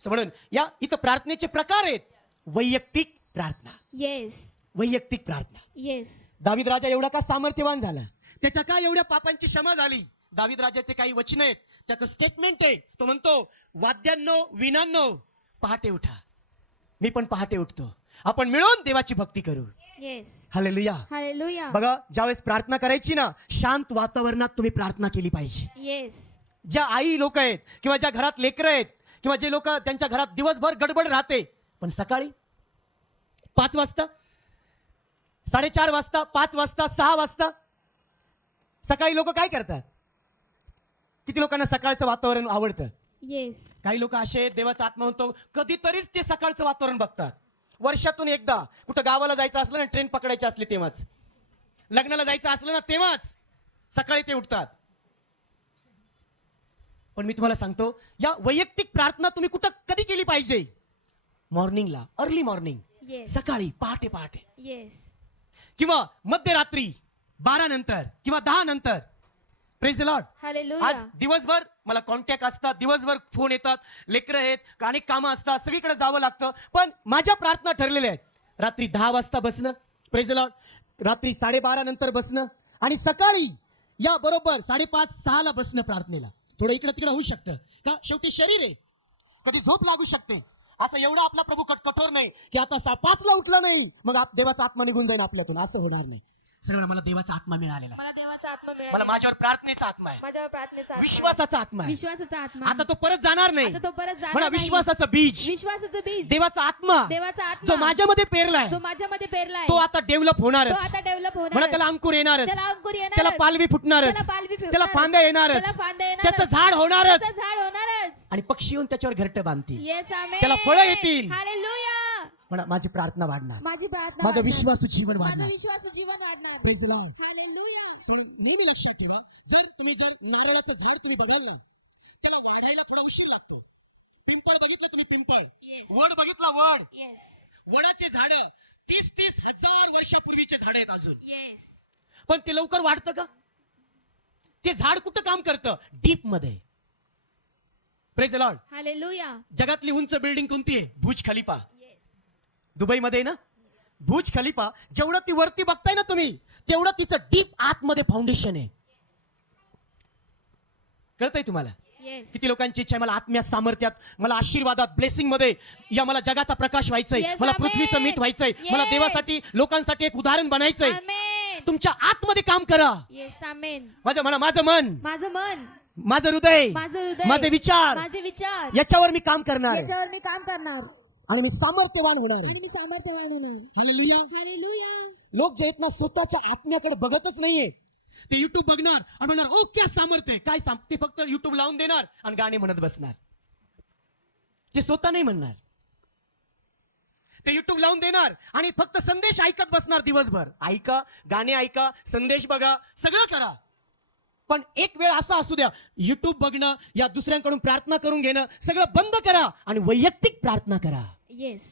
So म्हणून या इथं प्रार्थनेचे प्रकार आहेत. वैयक्तिक प्रार्थना. Yes. वैयक्तिक प्रार्थना. Yes. दाविद राजा एवढा का सामर्थ्यवान झाला? त्याच्या काय एवढ्या पापांची क्षमा झाली? दाविद राजाचे काही वचन आहेत. त्याचं स्टेटमेंट आहे. तो म्हणतो वाद्यांनो विनांनो पहाटे उठा. मी पण पहाटे उठतो. आपण मिळून देवाची भक्ती करू. Yes. हालेलुया. बघा ज्यावेळेस प्रार्थना करायची ना शांत वातावरणात तुम्ही प्रार्थना केली पाहिजे. ज्या आई लोक आहेत किंवा ज्या घरात लेकरं आहेत किंवा जे लोक त्यांच्या घरात दिवसभर गडबड राहते पण सकाळी पाच वाजता साडेचार वाजता पाच वाजता सहा वाजता सकाळी लोक काय करतात? किती लोकांना सकाळचं वातावरण आवडतं? Yes. काही लोक असे देवाचा आत्मा म्हणतो कधीतरीच ते सकाळचं वातावरण बघतात. वर्षातून एकदा कुठं गावाला जायचं असलं ना ट्रेन पकडायची असली तेव्हाच. लग्नाला जायचं असलं ना तेव्हाच सकाळी ते उठतात. पण मी तुम्हाला सांगतो या वैयक्तिक प्रार्थना तुम्ही कुठं कधी केली पाहिजे? मॉर्निंगला अर्ली मॉर्निंग Yes. सकाळी पहाटे पहाटे. किंवा मध्यरात्री बारा नंतर किंवा दहा नंतर. Praise Lord. आज दिवसभर मला कॉन्टॅक्ट असतात दिवसभर फोन येतात लेकरं आहेत अनेक कामं असतात सगळीकडे जावं लागतं. पण माझ्या प्रार्थना ठरलेल्या आहेत. रात्री दहा वाजता बसणं प्रेज लॉर्ड रात्री साडेबारा नंतर बसणं आणि सकाळी या बरोबर साडेपाच सहाला बसणं प्रार्थनेला. थोडं इकडं तिकडं होऊ शकतं. का? शेवटी शरीर आहे. कधी झोप लागू शकते. असं एवढा आपला प्रभू कट कठोर नाही की आता सापाचला उठला नाही मग आप- देवाचा आत्मा निघून जाईल आपल्यातून. असं होणार नाही. सगळं मला देवाचा आत्मा मिळालेला आहे. मला देवाचा आत्मा मला मिळाला माझ्यावर प्रार्थनेचा आत्मा आहे. माझ्यावर प्रार्थनेचा आत्मा आहे. विश्वासाचा आत्मा आहे. विश्वासाचा आत्मा आता तो परत जाणार नाही. आता तो परत जाणार म्हणा नाही. विश्वासाचं बीज. विश्वासाचं बीज. देवाचा आत्मा. देवाचा आत्मा. जो माझ्यामध्ये पेरलाय. जो माझ्यामध्ये पेरलाय. तो आता डेव्हलप तो होणारच आता डेव्हलप म्हणा होणार त्याला अंकुर येणारच. त्याला अंकुर येणारच. त्याला पालवी फुटणारच. त्याला पालवी फुटणारच. त्याला फांद्या येणारच. त्याला फांद्या येणारच. त्याचं झाड होणारच. त्याचं झाड होणारच. आणि पक्षी येऊन त्याच्यावर घरट बांधतील. येस आमेन. त्याला फळं येतील. म्हणा माझी प्रार्थना वाढणार. माझी प्रार्थना माझं वाढणार. विश्वासू जीवन माझं वाढणार. विश्वास जीवन वाढणार. Praise the Lord. हालेलुया म्हणून नेहमी लक्षात ठेवा जर तुम्ही जर नारळाचं झाड तुम्ही बघाल ना त्याला वाढायला थोडा उशीर लागतो. पिंपळ बघितलं तुम्ही पिंपळ? Yes. वड बघितला वड? येस वडाचे झाड तीस तीस हजार वर्षापूर्वीचे झाड आहेत अजून. येस पण ते लवकर वाढतं का? ते झाड कुठं काम करतं? डीपमध्ये. प्रेज लॉर्ड हालेलुया जगातली उंच बिल्डिंग कोणती आहे? भुज खलिफा. दुबईमध्ये ना भुज खलिफा जेवढं ती वरती बघताय ना तुम्ही तेवढं तिचं डीप आतमध्ये फाउंडेशन आहे. कळतंय तुम्हाला? येस किती लोकांची इच्छा आहे मला आत्म्यात सामर्थ्यात मला आशीर्वादात ब्लेसिंगमध्ये या मला जगाचा प्रकाश व्हायचंय Yes, मला amen. पृथ्वीचं मीठ व्हायचंय मला Yes. देवासाठी लोकांसाठी एक उदाहरण बनायचंय. आमेन तुमच्या आतमध्ये काम करा. आमेन माझं म्हणा माझं मन. माझं मन. माझं हृदय. माझं हृदय. माझे विचार. माझे विचार. याच्यावर मी काम करणार आहे. याच्यावर मी काम करणार. आणि मी सामर्थ्यवान होणार आहे. आणि मी सामर्थ्यवान होणार. हालेलुया. हालेलुया लोक जे आहेत ना स्वतःच्या आत्म्याकडे बघतच नाहीये. ते युट्यूब बघणार आणि म्हणणार ओ क्या सामर्थ्य आहे. काय साम ते फक्त युट्यूब लावून देणार आणि गाणे म्हणत बसणार. ते स्वतः नाही म्हणणार. ते युट्यूब लावून देणार आणि फक्त संदेश ऐकत बसणार दिवसभर. ऐका गाणे ऐका संदेश बघा सगळं करा. पण एक वेळ असा असू द्या युट्यूब बघणं या दुसऱ्यांकडून प्रार्थना करून घेणं सगळं बंद करा आणि वैयक्तिक प्रार्थना करा. येस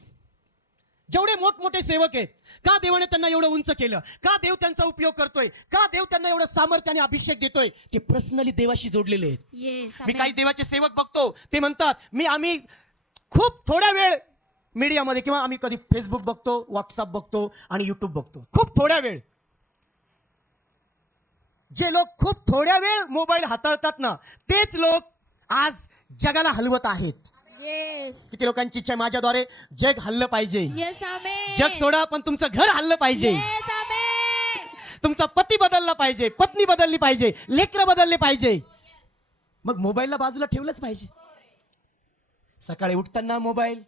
जेवढे मोठमोठे सेवक आहेत का देवाने त्यांना एवढं उंच केलं? का देव त्यांचा उपयोग करतोय? का देव त्यांना एवढं सामर्थ्य आणि अभिषेक देतोय? ते पर्सनली देवाशी जोडलेले आहेत. येस मी काही देवाचे सेवक बघतो ते म्हणतात मी आम्ही खूप थोडा वेळ मीडियामध्ये किंवा आम्ही कधी फेसबुक बघतो व्हॉट्सअप बघतो आणि युट्यूब बघतो. खूप थोड्या वेळ. जे लोक खूप थोड्या वेळ मोबाईल हाताळतात ना तेच लोक आज जगाला हलवत आहेत. येस किती लोकांची इच्छा आहे माझ्याद्वारे? जग हल्लं पाहिजे. येस आमेन जग सोडा पण तुमचं घर हल्लं पाहिजे. येस आमेन तुमचा पती बदलला पाहिजे पत्नी बदलली पाहिजे लेकरं बदलले पाहिजे. मग मोबाईलला बाजूला ठेवलंच पाहिजे. सकाळी उठताना मोबाईल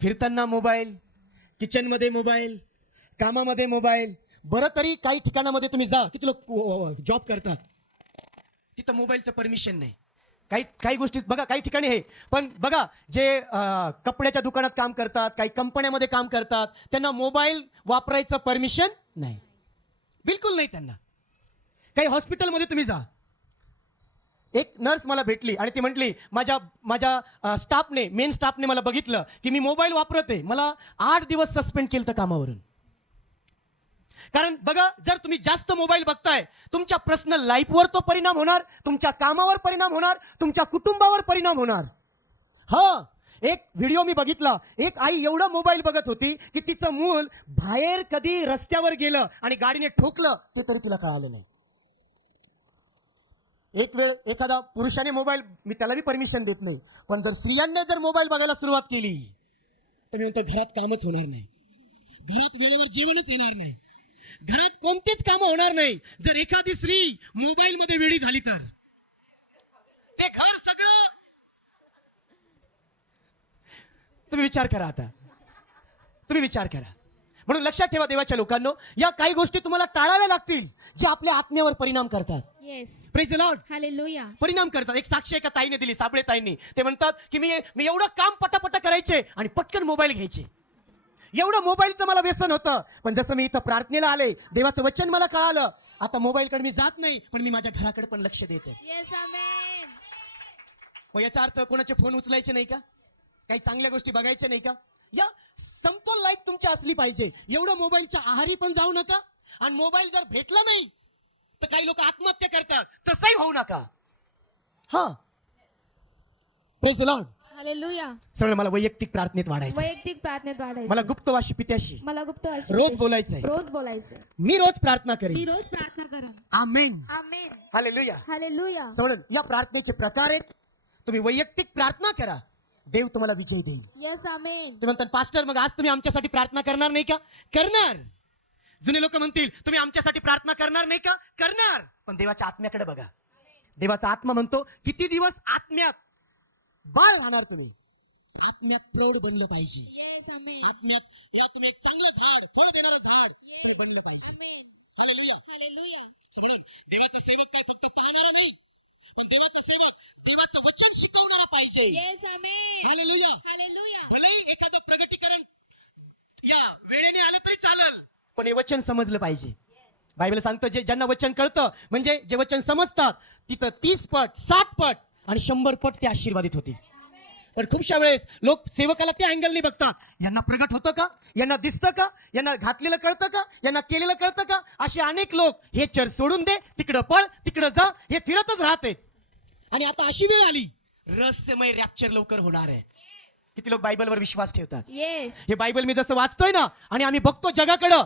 फिरताना मोबाईल किचनमध्ये मोबाईल कामामध्ये मोबाईल. बरं तरी काही ठिकाणामध्ये तुम्ही जा. किती लोक जॉब करतात. तिथं मोबाईलचं परमिशन नाही. काही काही गोष्टी बघा काही ठिकाणी आहे पण बघा जे कपड्याच्या दुकानात काम करतात काही कंपन्यामध्ये काम करतात त्यांना मोबाईल वापरायचं परमिशन नाही. बिलकुल नाही त्यांना. काही हॉस्पिटलमध्ये तुम्ही जा. एक नर्स मला भेटली आणि ती म्हटली माझ्या माझ्या स्टाफने मेन स्टाफने मला बघितलं की मी मोबाईल वापरते. मला आठ दिवस सस्पेंड केलं कामावरून. कारण बघा जर तुम्ही जास्त मोबाईल बघताय तुमच्या पर्सनल लाईफवर तो परिणाम होणार तुमच्या कामावर परिणाम होणार तुमच्या कुटुंबावर परिणाम होणार. हा एक व्हिडिओ मी बघितला. एक आई एवढा मोबाईल बघत होती की तिचं मूल बाहेर कधी रस्त्यावर गेलं आणि गाडीने ठोकलं ते तरी तिला कळालं नाही. एक वेळ एखादा पुरुषाने मोबाईल मी त्यालाही परमिशन देत नाही. पण जर स्त्रियांनी जर मोबाईल बघायला सुरुवात केली तर मी म्हणतो घरात कामच होणार नाही. घरात वेळेवर जेवणच येणार नाही. घरात कोणतेच काम होणार नाही. जर एखादी स्त्री मोबाईल मध्ये वेळी झाली तर. ते घर सगळं. तुम्ही विचार करा आता. तुम्ही विचार करा. म्हणून लक्षात ठेवा देवाच्या लोकांनो या काही गोष्टी तुम्हाला टाळाव्या लागतील जे आपल्या आत्म्यावर परिणाम करतात. Yes. Praise Lord Hallelujah. परिणाम करतात. एक साक्ष एका ताईने दिली साबळे ताईंनी. ते म्हणतात की मी मी एवढं काम पटापट करायचे आणि पटकन मोबाईल घ्यायचे. एवढं मोबाईलचं मला व्यसन होतं. पण जसं मी इथं प्रार्थनेला आले देवाचं वचन मला कळालं आता मोबाईलकडे मी जात नाही पण मी माझ्या घराकडे पण लक्ष देते. मग याचा अर्थ कोणाचे फोन उचलायचे नाही का? काही चांगल्या गोष्टी बघायच्या नाही का? या समतोल लाईफ तुमची असली पाहिजे. एवढं मोबाईलच्या आहारी पण जाऊ नका. आणि मोबाईल जर भेटला नाही तर काही लोक आत्महत्या करतात. तसंही होऊ नका. हा. प्रेज लॉर्ड सगळं मला वैयक्तिक प्रार्थनेत वाढायचं वैयक्तिक प्रार्थनेत वाढायचं मला गुप्तवाशी पित्याशी मला गुप्त वाचन रोज. बोलायचंय. रोज बोलायचं मी रोज प्रार्थना मी करेन रोज प्रार्थना करा आमेन. आमेन. हालेलुया हालेलुया म्हणून या प्रार्थनेचे प्रकार आहेत. तुम्ही वैयक्तिक प्रार्थना करा. देव तुम्हाला विजय देईल. येस आमेन ते म्हणतात पास्टर मग आज तुम्ही आमच्यासाठी प्रार्थना करणार नाही का? करणार. जुने लोक म्हणतील तुम्ही आमच्यासाठी प्रार्थना करणार नाही का? करणार. पण देवाच्या आत्म्याकडे बघा. देवाचा आत्मा म्हणतो किती दिवस आत्म्यात बाळ राहणार तुम्ही. आत्म्यात प्रौढ बनलं पाहिजे. आत्म्यात या तुम्ही एक चांगलं झाड फळ देणारं झाड ते बनलं पाहिजे. हालेलुया हालेलुया म्हणून देवाचा सेवक काय फक्त पाहणारा नाही पण देवाचा सेवक देवाचं वचन शिकवणारा पाहिजे. हालेलुया हालेलुया भलेही एखादं प्रगतीकरण या वेळेने आलं तरी चालल पण हे वचन समजलं पाहिजे. बायबल सांगतं जे ज्यांना वचन कळतं म्हणजे जे वचन समजतात तिथं तीस पट साठ पट आणि शंभर पट ते आशीर्वादित होतील. पण खूपशा वेळेस लोक सेवकाला त्या अँगलने बघतात. यांना प्रगट होतं का? यांना दिसतं का? यांना घातलेलं कळतं का? यांना केलेलं कळतं का? असे अनेक लोक हे चर सोडून दे तिकडं पळ तिकडं जा हे फिरतच राहते आणि आता अशी वेळ आली. रहस्यमय रॅप्चर लवकर होणार आहे. किती लोक बायबलवर विश्वास ठेवतात. येस हे बायबल मी जसं वाचतोय ना आणि आम्ही बघतो जगाकडं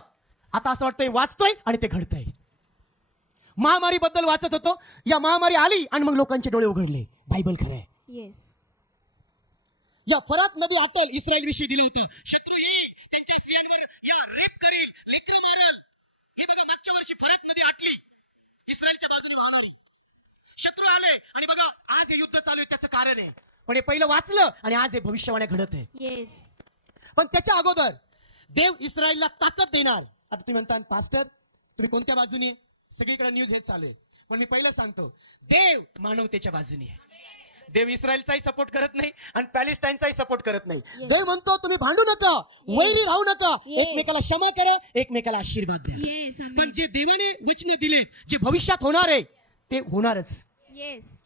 आता असं वाटतंय वाचतोय आणि ते घडतंय. महामारी बद्दल वाचत होतो. या महामारी आली आणि मग लोकांचे डोळे उघडले. बायबल खरं आहे. येस या फरात नदी अटल इस्रायल विषयी दिलं होतं. शत्रू येईल त्यांच्या स्त्रियांवर या रेप करील लेखा मारल. हे बघा मागच्या वर्षी फरात नदी आटली. इस्रायलच्या बाजूने वाहणारी. शत्रू आले आणि बघा आज हे युद्ध चालू आहे त्याचं कारण आहे. पण हे पहिलं वाचलं आणि आज हे भविष्यवाण्या घडत आहे. येस पण त्याच्या अगोदर देव इस्रायलला ताकद देणार. आता तुम्ही म्हणता पास्टर तुम्ही कोणत्या बाजूने? सगळीकडे न्यूज हेच चालू आहे. पण मी पहिलं सांगतो देव मानवतेच्या बाजूने आहे. देव इस्रायलचाही सपोर्ट करत नाही आणि पॅलेस्टाईनचाही सपोर्ट करत नाही. देव म्हणतो तुम्ही भांडू नका वैरी राहू नका. एकमेकाला क्षमा करा एकमेकाला आशीर्वाद द्या. पण जे देवाने वचने दिले जे भविष्यात होणार आहे ते होणारच.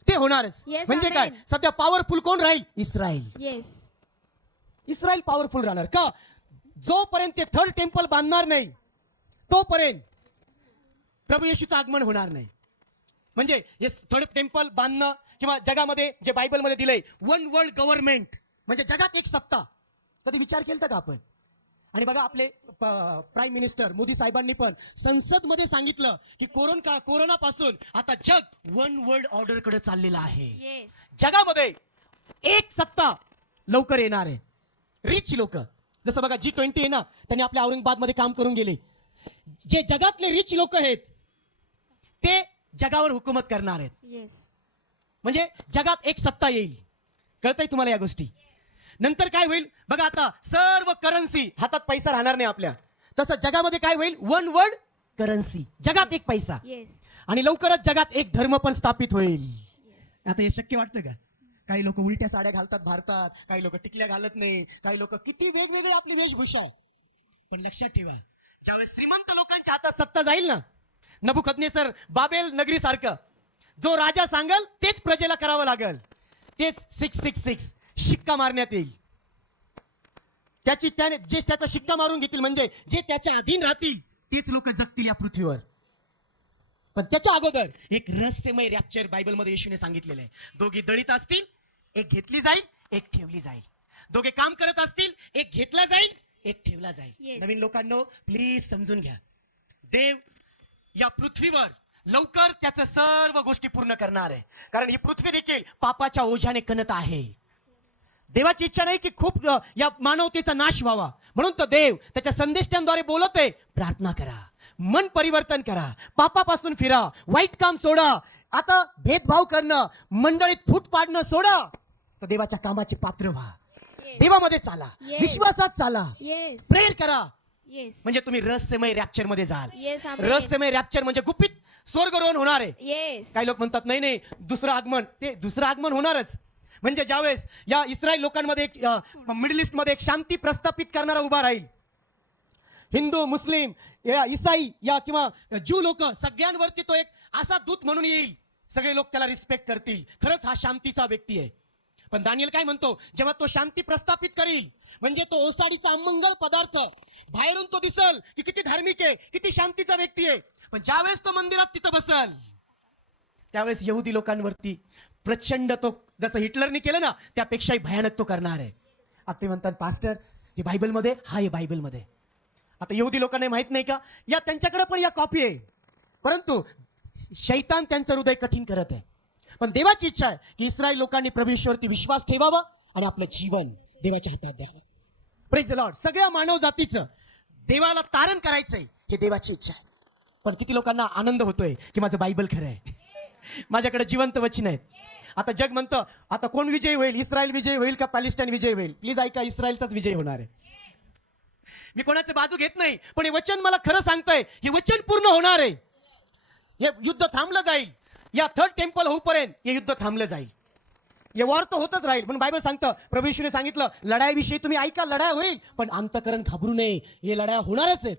ते होणारच. म्हणजे काय. सध्या पॉवरफुल कोण राहील? इस्रायल. इस्रायल पॉवरफुल राहणार. का? जोपर्यंत ते थर्ड टेम्पल बांधणार नाही तोपर्यंत प्रभू येशूचं आगमन होणार नाही. म्हणजे हे थर्ड टेम्पल बांधणं किंवा जगामध्ये जे बायबलमध्ये दिलंय वन वर्ल्ड गव्हर्नमेंट म्हणजे जगात एक सत्ता. कधी विचार केलता का आपण? आणि बघा आपले प्राईम मिनिस्टर मोदी साहेबांनी पण संसदमध्ये सांगितलं की कोरोना कोरोना पासून आता जग वन वर्ल्ड ऑर्डरकडे चाललेलं आहे. जगामध्ये एक सत्ता लवकर येणार आहे. रिच लोक. जसं बघा जी ट्वेंटी आहे ना त्यांनी आपल्या औरंगाबादमध्ये काम करून गेले. जे जगातले रिच लोक आहेत ते जगावर हुकूमत करणार आहेत. येस म्हणजे जगात एक सत्ता येईल. कळतंय तुम्हाला या गोष्टी? नंतर काय होईल? बघा आता सर्व करन्सी हातात पैसा राहणार नाही आपल्या. तसं जगामध्ये काय होईल? वन वर्ल्ड करन्सी जगात एक पैसा. येस आणि लवकरच जगात एक धर्म पण स्थापित होईल. आता हे शक्य वाटतं का? काही लोक उलट्या साड्या घालतात भारतात. काही लोक टिकल्या घालत नाही. काही लोक किती वेगवेगळी आपली वेशभूषा आहे. पण लक्षात ठेवा ज्यावेळेस श्रीमंत लोकांच्या हातात सत्ता जाईल ना नबू सर बाबेल नगरी सारखं जो राजा सांगल तेच प्रजेला करावं लागल. तेच सिक्स सिक्स सिक्स शिक्का मारण्यात येईल. त्याची त्याने जे त्याचा शिक्का मारून घेतील म्हणजे जे त्याच्या अधीन राहतील तेच लोक जगतील या पृथ्वीवर. पण त्याच्या अगोदर एक रहस्यमय रॅप्चर बायबलमध्ये येशूने सांगितलेलं आहे. दोघी दळीत असतील एक घेतली जाईल एक ठेवली जाईल. दोघे काम करत असतील एक घेतला जाईल एक ठेवला जाईल. Yes. नवीन लोकांनो प्लीज समजून घ्या. देव या पृथ्वीवर लवकर त्याचं सर्व गोष्टी पूर्ण करणार आहे. कारण ही पृथ्वी देखील पापाच्या ओझ्याने कणत आहे. देवाची इच्छा नाही की खूप या मानवतेचा नाश व्हावा. म्हणून तो देव त्याच्या संदेष्टांद्वारे बोलतोय प्रार्थना करा मन परिवर्तन करा पापापासून फिरा वाईट काम सोडा आता भेदभाव करणं मंडळीत फूट पाडणं सोडा. तर देवाच्या कामाचे पात्र व्हा. देवामध्ये चाला. विश्वासात चाला. प्रेयर करा. Yes. म्हणजे तुम्ही रहस्यमय रॅप्चरमध्ये जाल. रहस्यमय रॅप्चर म्हणजे गुपित स्वर्गरोहण होणार आहे. काही लोक म्हणतात नाही नाही दुसरं आगमन. ते दुसरं आगमन होणारच. म्हणजे ज्यावेळेस या इस्रायल लोकांमध्ये एक मिडल ईस्टमध्ये एक शांती प्रस्थापित करणारा उभा राहील. हिंदू मुस्लिम या इसाई या किंवा ज्यू लोक सगळ्यांवरती तो एक असा दूत म्हणून येईल. सगळे लोक त्याला रिस्पेक्ट करतील. खरंच हा शांतीचा व्यक्ती आहे. पण दानियल काय म्हणतो जेव्हा तो शांती प्रस्थापित करील म्हणजे तो ओसाडीचा अमंगळ पदार्थ बाहेरून तो दिसल की किती धार्मिक आहे किती शांतीचा व्यक्ती आहे. पण ज्यावेळेस तो मंदिरात तिथं बसल त्यावेळेस यहुदी लोकांवरती प्रचंड तो जसं हिटलरने केलं ना त्यापेक्षाही भयानक तो करणार आहे. आता ते म्हणतात पास्टर हे बायबलमध्ये हा हे बायबलमध्ये. आता यहुदी लोकांना माहीत नाही का या त्यांच्याकडे पण या कॉपी आहे. परंतु शैतान त्यांचं हृदय कठीण करत आहे. पण देवाची इच्छा आहे की इस्रायल लोकांनी प्रभेश्वरती विश्वास ठेवावा आणि आपलं जीवन देवाच्या हातात द्यावं. प्रेज लॉर्ड सगळ्या मानव जातीचं देवाला तारण करायचंय हे देवाची इच्छा आहे. पण किती लोकांना आनंद होतोय की माझं बायबल खरं आहे. माझ्याकडे जिवंत वचन आहेत. आता जग म्हणतं आता कोण विजय होईल? इस्रायल विजय होईल का पॅलिस्टाईन विजय होईल? प्लीज ऐका इस्रायलचाच विजय होणार आहे. मी कोणाचं बाजू घेत नाही पण हे वचन मला खरं सांगतंय हे वचन पूर्ण होणार आहे. हे युद्ध थांबलं जाईल. या थर्ड टेम्पल होऊपर्यंत हे युद्ध थांबलं जाईल हे वॉर तर होतच राहील पण बायबल सांगतं प्रभू येशूने सांगितलं लढाईविषयी तुम्ही ऐका लढाई होईल पण अंतकरण घाबरू नये हे लढाया होणारच आहेत.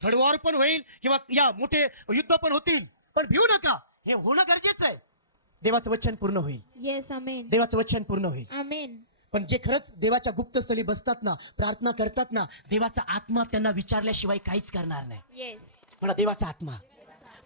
थर्ड वॉर पण होईल किंवा या मोठे युद्ध पण होतील पण भिऊ नका हे होणं गरजेचं आहे देवाचं वचन पूर्ण होईल amen. देवाचं वचन पूर्ण होईल. पण जे खरंच देवाच्या गुप्तस्थळी बसतात ना प्रार्थना करतात ना देवाचा आत्मा त्यांना विचारल्याशिवाय काहीच करणार नाही. मला देवाचा आत्मा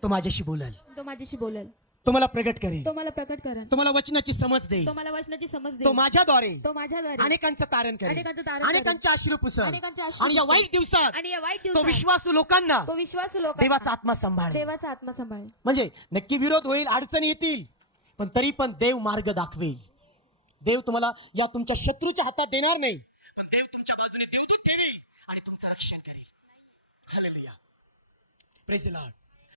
तो माझ्याशी बोलल. तो माझ्याशी बोलेल. तो मला प्रगट करेल. तो मला प्रकट करेल. तो मला वचनाची समज देईल. तो मला वचनाची समज तो देईल माझ्याद्वारे तो माझ्याद्वारे अनेकांचं तारण करेल. अनेकांचं तारण करेल. अनेकांच्या अश्रू पुसल अनेकांचे अश्रू आणि या पुसेल. वाईट दिवसात आणि या वाईट तो दिवसात विश्वासू लोकांना तो विश्वास लोक देवाचा आत्मा सांभाळ देवाचा आत्मा सांभाळ म्हणजे नक्की विरोध होईल अडचणी येतील पण तरी पण देव मार्ग दाखवेल. देव तुम्हाला या तुमच्या शत्रूच्या हातात देणार नाही. पण देव तुमच्या बाजूने देवदूत ठेवेल आणि तुमचं रक्षण करेल. Hallelujah praise Lord